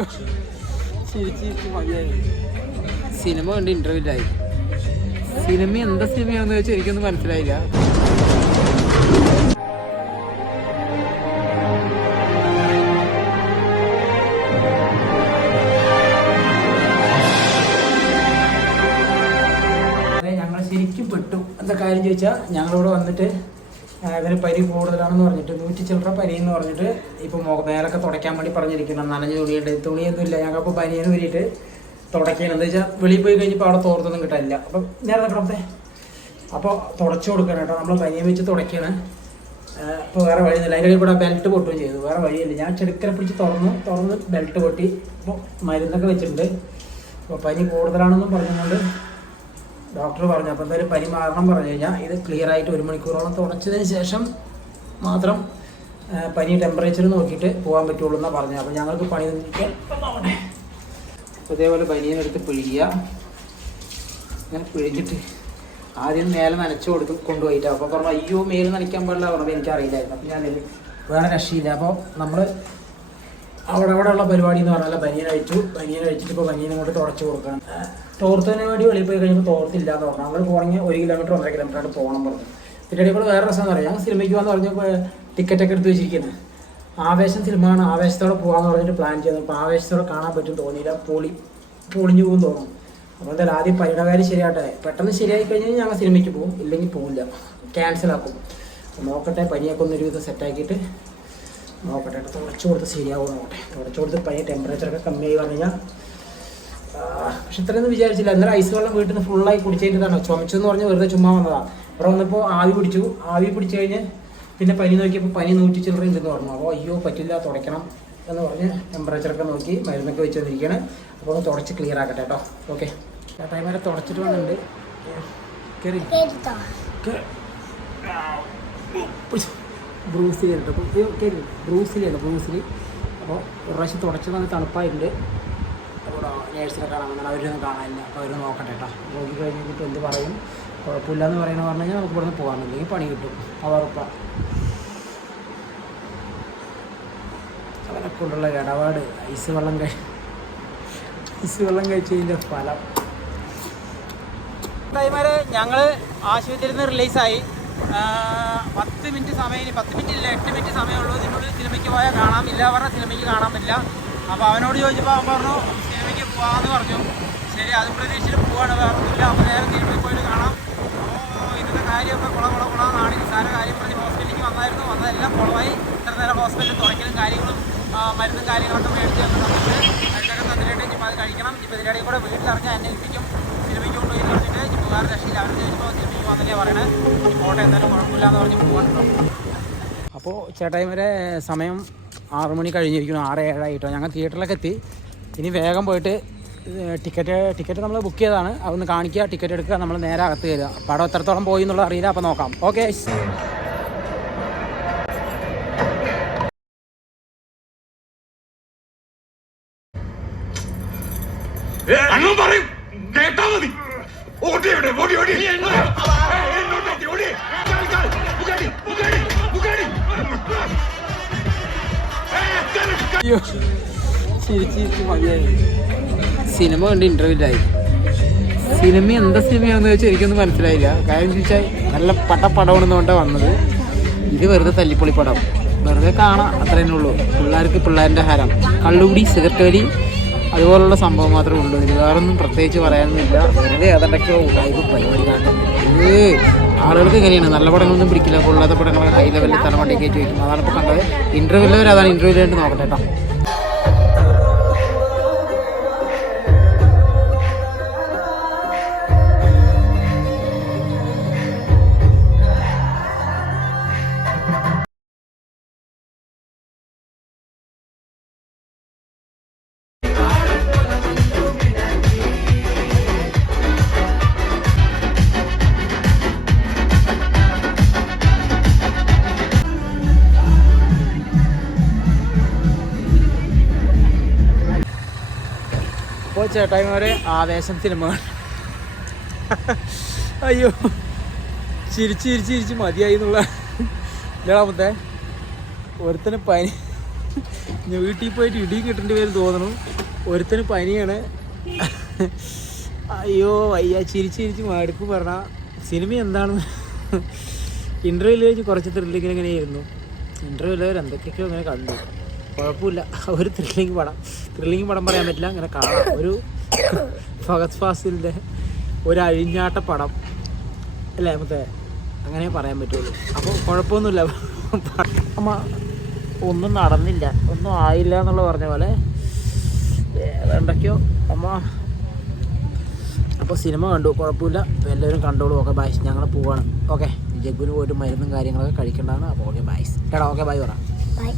അയ്യോ. ചിരിച്ച് ചിരിച്ച് മതിയായി. സിനിമ കണ്ട് ഇന്റർവ്യൂ ആയി സിനിമ എന്താ സിനിമയാണെന്ന് വെച്ചാൽ എനിക്കൊന്നും മനസ്സിലായില്ല. ഞങ്ങൾ ശരിക്കും പെട്ടു. എന്താ കാര്യം ചോദിച്ചാൽ ഞങ്ങളിവിടെ വന്നിട്ട് ഇവന് പരി കൂടുതലാണെന്ന് പറഞ്ഞിട്ട് നൂറ്റി ചില്ലറ പരി എന്ന് പറഞ്ഞിട്ട് ഇപ്പോൾ മേലൊക്കെ തുടയ്ക്കാൻ വേണ്ടി പറഞ്ഞിരിക്കണം നനഞ്ഞ തുണിയുണ്ട്. തുണിയൊന്നും ഇല്ല. ഞങ്ങൾക്ക് പനിയെന്ന് വേണ്ടിയിട്ട് തുടയ്ക്കണം എന്താ വെച്ചാൽ വെളിയിൽ പോയി കഴിഞ്ഞപ്പോൾ അവിടെ തോർത്തൊന്നും കിട്ടാനില്ല. അപ്പം നേരെ നിൽക്കണത്തെ അപ്പോൾ തുടച്ചു കൊടുക്കണം കേട്ടോ. നമ്മൾ പനിയെ വെച്ച് തുടയ്ക്കണം അപ്പോൾ വേറെ വഴിയൊന്നുമില്ല. അതിന്റെ കൂടെ ബെൽറ്റ് പൊട്ടുകയും ചെയ്തു. വേറെ വഴിയില്ല ഞാൻ ചെടുക്കനെ പിടിച്ച് തുറന്നു. തുറന്ന് ബെൽറ്റ് പൊട്ടി. അപ്പോൾ മരുന്നൊക്കെ വെച്ചിട്ടുണ്ട്. അപ്പോൾ പനി കൂടുതലാണെന്നും പറഞ്ഞുകൊണ്ട് ഡോക്ടർ പറഞ്ഞു അപ്പോൾ എന്തായാലും പനി മാറണം പറഞ്ഞു കഴിഞ്ഞാൽ ഇത് ക്ലിയർ ആയിട്ട് ഒരു മണിക്കൂറോളം തുണച്ചതിന് ശേഷം മാത്രം പനി ടെമ്പറേച്ചർ നോക്കിയിട്ട് പോകാൻ പറ്റുള്ളൂ എന്നാണ് പറഞ്ഞത്. അപ്പോൾ ഞങ്ങൾക്ക് പണി നിൽക്കാൻ അതേപോലെ ഇതേപോലെ പനീനെടുത്ത് പിഴിയുക. ഞാൻ പിഴിഞ്ഞിട്ട് ആദ്യം മേലെ നനച്ചു കൊടുത്ത് കൊണ്ടുപോയിട്ട്. അപ്പോൾ പറഞ്ഞു അയ്യോ മേലെ നനയ്ക്കാൻ പാടില്ല പറഞ്ഞപ്പോൾ എനിക്കറിയില്ലായിരുന്നു. അപ്പോൾ ഞാൻ വേറെ രക്ഷയില്ല. അപ്പോൾ നമ്മൾ അവിടെ അവിടെ ഉള്ള പരിപാടി എന്ന് പറഞ്ഞാൽ ബനിയൻ അഴിച്ചു ബനിയൻ അഴിച്ചിട്ട് ഇപ്പോൾ ബനിയൻ കൊണ്ട് തുടച്ചു കൊടുക്കണം. തോർത്തതിന് വേണ്ടി വെളിയിൽ പോയി കഴിഞ്ഞപ്പോൾ തോർത്തില്ല എന്ന് പറഞ്ഞു. നമ്മൾ പോകണമെങ്കിൽ ഒരു കിലോമീറ്റർ ഒന്നര കിലോമീറ്റർ ആയിട്ട് പോകണം പറഞ്ഞു. പിന്നെ ഇടയിൽ വേറെ രസം എന്ന് പറയാം. സിനിമയ്ക്ക് പോകാന്ന് പറഞ്ഞപ്പോൾ ടിക്കറ്റൊക്കെ എടുത്ത് വെച്ചിരിക്കുന്നത് ആവേശം സിനിമയാണ്. ആവേശത്തോടെ പോകാമെന്ന് പറഞ്ഞിട്ട് പ്ലാൻ ചെയ്തു. അപ്പോൾ ആവേശത്തോടെ കാണാൻ പറ്റും തോന്നിയില്ല. പൊളി പൊളിഞ്ഞു പോകും തോന്നും. അപ്പോൾ എന്തായാലും ആദ്യം പനിയുടെ കാര്യം ശരിയാട്ടെ പെട്ടെന്ന് ശരിയായി കഴിഞ്ഞാൽ ഞങ്ങൾ സിനിമയ്ക്ക് പോകും. ഇല്ലെങ്കിൽ പോകില്ല ക്യാൻസൽ ആക്കും. നോക്കട്ടെ പനിയൊക്കെ ഒന്ന് ഒരുവിധം സെറ്റാക്കിയിട്ട് നോക്കട്ടെ കേട്ടോ. തുടച്ചു കൊടുത്ത് ശരിയാവും നോക്കട്ടെ. തുടച്ചു കൊടുത്ത് പനി ടെമ്പറേച്ചറൊക്കെ കമ്മിയായി പറഞ്ഞു കഴിഞ്ഞാൽ പക്ഷെ ഇത്രയൊന്നും വിചാരിച്ചില്ല. എന്നാലും ഐസ് വെള്ളം വീട്ടിൽ നിന്ന് ഫുള്ളായി കുടിച്ചതിന്റെതാണ്. ചുമച്ചെന്ന് പറഞ്ഞ് വെറുതെ ചുമ്മാ വന്നതാണ് ഇവിടെ വന്നപ്പോൾ ആവി പിടിച്ചു. ആവി പിടിച്ചു കഴിഞ്ഞ് പിന്നെ പനി നോക്കിയപ്പോൾ പനി നൂറ്റി ചില്ലറ ഉണ്ടെന്ന് പറഞ്ഞു. അപ്പോൾ അയ്യോ പറ്റില്ല തുടയ്ക്കണം എന്ന് പറഞ്ഞ് ടെമ്പറേച്ചറൊക്കെ നോക്കി മരുന്നൊക്കെ വെച്ച് വന്നിരിക്കുകയാണ് അപ്പോൾ ഒന്ന് തുടച്ച് ക്ലിയർ ആക്കട്ടെ കേട്ടോ. ഓക്കെ ആ ടൈം വരെ തുടച്ചിട്ട് വന്നിട്ടുണ്ട് കയറി ബ്രൂസിലി ഉണ്ട് കേട്ടു ബ്രൂസിലി ഉണ്ട് ബ്രൂസിലി അപ്പോൾ ഒരു പ്രാവശ്യം തുടച്ചു വന്ന് തണുപ്പായിട്ടുണ്ട്. അപ്പോൾ നേഴ്സിനെ കാണാൻ വന്നാൽ അവരൊന്നും കാണാനില്ല. അപ്പോൾ അവർ നോക്കട്ടെ കേട്ടോ. നോക്കി കഴിഞ്ഞിട്ട് എന്ത് പറയും? കുഴപ്പമില്ല എന്ന് പറയണ പറഞ്ഞു കഴിഞ്ഞാൽ നമുക്ക് ഇവിടുന്ന് പോകാൻ ഇല്ലെങ്കിൽ പണി കിട്ടും. അത് ഉറപ്പാണ് അവനെ കൊണ്ടുള്ള ഇടപാട്. ഐസ് വെള്ളം കഴി ഐസ് വെള്ളം കഴിച്ചതിന്റെ ഫലം. ഞങ്ങൾ ആശുപത്രിയിൽ നിന്ന് റിലീസായി പത്ത് മിനിറ്റ് സമയം ഇനി പത്ത് മിനിറ്റ് ഇല്ല എട്ട് മിനിറ്റ് സമയമുള്ളൂ. ഇതിനുള്ളിൽ സിനിമയ്ക്ക് പോയാൽ കാണാം. ഇല്ല പറഞ്ഞാൽ സിനിമയ്ക്ക് കാണാൻ പറ്റില്ല അപ്പോൾ അവനോട് ചോദിച്ചപ്പോൾ അവൻ പറഞ്ഞു സിനിമയ്ക്ക് പോകാമെന്ന് പറഞ്ഞു. ശരി അതും പ്രതീക്ഷിച്ചിട്ട് പോവാണ്. ഒന്നുമില്ല. അപ്പോൾ നേരെ തിരുമ്പി പോയിട്ട് കാണാം. അപ്പോൾ ഇതിന്റെ കാര്യമൊക്കെ കുള കുള കുള നാളെ നിസ്സാര കാര്യം പറഞ്ഞ് ഹോസ്പിറ്റലിലേക്ക് വന്നായിരുന്നു. വന്നതെല്ലാം കുളമായി. ഇത്ര നേരം ഹോസ്പിറ്റലിൽ തുറക്കലും കാര്യങ്ങളും മരുന്നും കാര്യങ്ങളൊക്കെ മേടിച്ച് തന്നിട്ടുണ്ട് മരുന്നൊക്കെ തന്നിട്ടുണ്ട്. ഇനിയിപ്പോൾ അത് കഴിക്കണം. ഇപ്പോൾ ഇതിന്റെ ഇടയിൽ കൂടെ വീട്ടിലിറങ്ങി അന്വേഷിക്കും. സിനിമയ്ക്ക് കൊണ്ടുപോയി പറഞ്ഞിട്ട് എന്തായാലും കുഴപ്പമില്ല എന്ന് അപ്പോൾ ചേട്ടായി സമയം ആറു മണി കഴിഞ്ഞിരിക്കുന്നു. ആറ് ഏഴായിട്ടോ ഞങ്ങൾ തിയേറ്ററിലൊക്കെ എത്തി. ഇനി വേഗം പോയിട്ട് ടിക്കറ്റ് ടിക്കറ്റ് നമ്മൾ ബുക്ക് ചെയ്തതാണ്. അതൊന്ന് കാണിക്കുക ടിക്കറ്റ് എടുക്കുക നമ്മൾ നേരെ അകത്ത് കയറുക. പടം എത്രത്തോളം പോയി എന്നുള്ളത് അറിയില്ല. അപ്പോൾ നോക്കാം. ഓക്കെ ഓടി എവിടെ ഓടി ഓടി. എന്നോട്ടേക്ക് ഓടി. സിനിമ കണ്ട് ഇന്റർവ്യൂ ആയി. സിനിമ എന്താ സിനിമയാണെന്ന് ചോദിച്ചാൽ എനിക്കൊന്നും മനസ്സിലായില്ല. കാര്യം ചോദിച്ചാൽ നല്ല പട്ട പടമാണെന്നുകൊണ്ടാണ് വന്നത്. ഇത് വെറുതെ തല്ലിപ്പൊളി പടം. വെറുതെ കാണാം അത്രേ ഉള്ളൂ. പിള്ളേർക്ക് പിള്ളേരുടെ ഹരം. കള്ളുകൂടി സിഗരറ്റ് വലി. അതുപോലുള്ള സംഭവം മാത്രമേ ഉള്ളൂ. ഇതിൽ വേറൊന്നും പ്രത്യേകിച്ച് പറയാനൊന്നുമില്ല. വെറുതെ അതൊക്കെ പരിപാടി കാണും ഇത് ആളുകൾക്ക് എങ്ങനെയാണ് നല്ല പടങ്ങളൊന്നും പിടിക്കില്ല. കൊള്ളാത്ത പടങ്ങളൊക്കെ ഹൈ ലെവലിൽ തലമണ്ടി കയറ്റി വയ്ക്കും അതാണ് ഇപ്പോൾ കണ്ടത്. ഇന്റർവ്യൂവിൽ അതാണ് ഇന്റർവ്യൂവിലായിട്ട് നോക്കട്ടെ കേട്ടോ ചേട്ടായിമാരെ ആവേശം സിനിമ അയ്യോ. ചിരിച്ച് ചിരിച്ച് ചിരിച്ച് മതിയായി എന്നുള്ള ഇല്ലാമത്തെ ഒരുത്തന് പനി വീട്ടിൽ പോയിട്ട് ഇടിയും കിട്ടേണ്ടി വരും തോന്നണു. ഒരുത്തന് പനിയാണ്. അയ്യോ അയ്യ ചിരിച്ച് ചിരിച്ച് മടുപ്പ് പറഞ്ഞ സിനിമ എന്താണ് ഇന്റർവ്യൂവിൽ വെച്ച് കുറച്ച് ത്രില്ലിങ്ങനെ ഇങ്ങനെ ഇങ്ങനെയായിരുന്നു ഇന്റർവ്യൂവിൽ എന്തൊക്കെയൊക്കെയോ അങ്ങനെ കണ്ടു. കുഴപ്പമില്ല. ഒരു ത്രില്ലിംഗ് പടം. ത്രില്ലിംഗ് പടം പറയാൻ പറ്റില്ല. അങ്ങനെ കാണാം. ഒരു ഫഹദ് ഫാസിലിന്റെ ഒരു അഴിഞ്ഞാട്ട പടം. അല്ലേ മറ്റേ? അങ്ങനെ പറയാൻ പറ്റുള്ളൂ. അപ്പോൾ കുഴപ്പമൊന്നുമില്ല. അമ്മ ഒന്നും നടന്നില്ല. ഒന്നും ആയില്ല എന്നുള്ള പറഞ്ഞ പോലെ. എന്തൊക്കെയോ അമ്മ അപ്പോൾ സിനിമ കണ്ടു. കുഴപ്പമില്ല. എല്ലാവരും കണ്ടോളൂ. ഓക്കെ ബൈ ഞങ്ങൾ പോവാണ്. ഓക്കെ ജഗ്ഗുന് പോയിട്ട് മരുന്നും കാര്യങ്ങളൊക്കെ കഴിക്കേണ്ടതാണ്. അപ്പോൾ ഓക്കെ ബായ്സ് കേട്ടോ ഓക്കെ ബൈ പറ. ബൈ